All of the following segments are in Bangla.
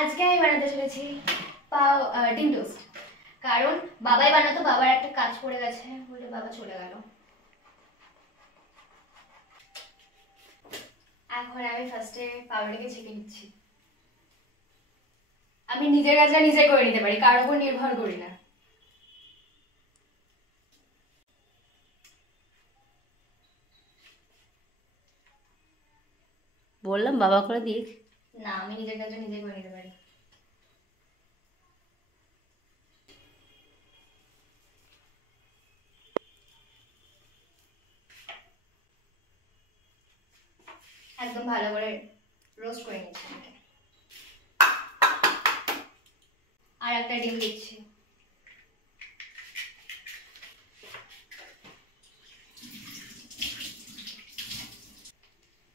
আজকে আমি বানাতে চলেছি পাও ডিম টোস্ট। কারণ বাবাই বানাতো, বাবার একটা কাজ পড়ে গেছে বলে বাবা চলে গেল। এখন আমি ফার্স্টে পাউডারটাকে ছেঁকে নিচ্ছি। আমি নিজের কাজটা নিজে করে নিতে পারি, কারোর উপর নির্ভর করি না। বললাম বাবা করে দিক। না, আমি নিজের কাজটা নিজে করে নিতে পারি। একদম ভালো করে রোস্ট করে নিচ্ছি। আর একটা ডিম দিচ্ছি।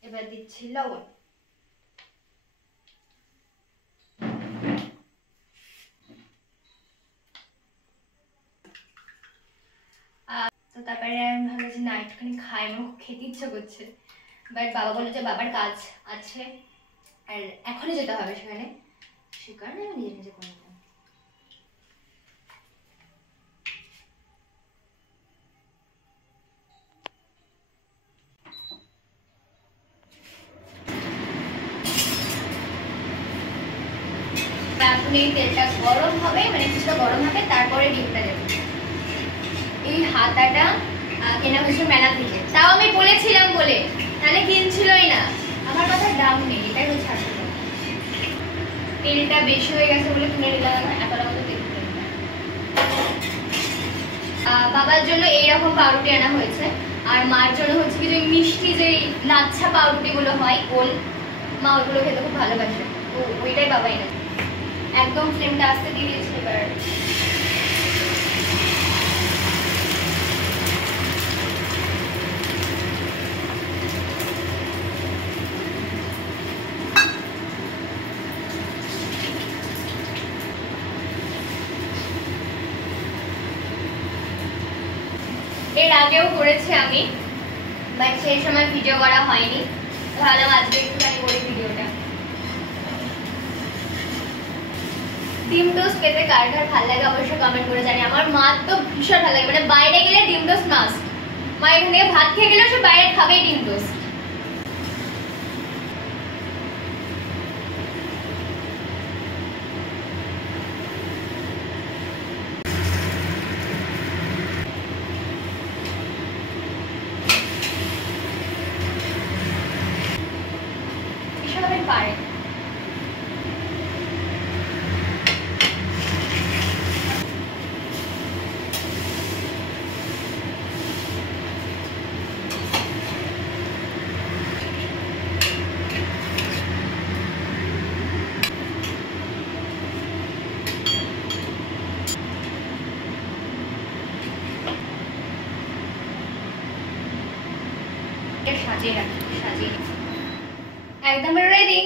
এবার দিচ্ছি লবণ। তো তারপরে আমি ভাবলাম যে না, একটুখানি খাই, আমার খুব খেতে ইচ্ছা করছে। বাট বাবা বললো যে বাবার কাজ আছে আর এখনই যেতে হবে সেখানে, সে কারণে আমি নিজে নিজে করে নিলাম। এখন এই তেলটা গরম হবে, মানে কিছুটা গরম হবে, তারপরে ডিমটা দেবো। এই হাতাটা কেনা হয়েছে মেলা থেকে, তাও আমি বলেছিলাম বলে, তাহলে কিনছিলই না। আমার কথার দাম নেই, এটাই হচ্ছে আসল। তেলটা বেশি হয়ে গেছে বলে কিনে নিলাম এতটা মতো তেল। বাবার জন্য এইরকম পাউরুটি আনা হয়েছে, আর মার জন্য হচ্ছে কি যে মিষ্টি যে লাচ্ছা পাউরুটি গুলো হয় গোল, মা ওগুলো খেতে খুব ভালোবাসে, তো ওইটাই বাবা এনে। একদম ফ্লেমটা আস্তে দিয়ে দিয়েছি। এবার এর আগেও করেছি আমি, বাট সেই সময় ভিডিও করা হয়নি, ভাবলাম আজকে একটুখানি করি ভিডিওটা। ডিম টোস্ট খেতে কার কার ভালো লাগে অবশ্যই কমেন্ট করে জানি। আমার মা তো ভীষণ ভালো লাগে, মানে বাইরে গেলে ডিম টোস্ট মাস্ট। মা এখান থেকে ভাত খেয়ে গেলেও সে বাইরে খাবেই ডিম টোস্ট। এসব পারে। সাজিয়ে রাখি, সাজিয়ে একদম রেডি।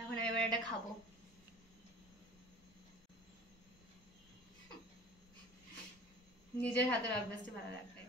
এখন আমি এবার এটা খাবো। নিজের হাতের অভ্যাসটি ভালো লাগবে।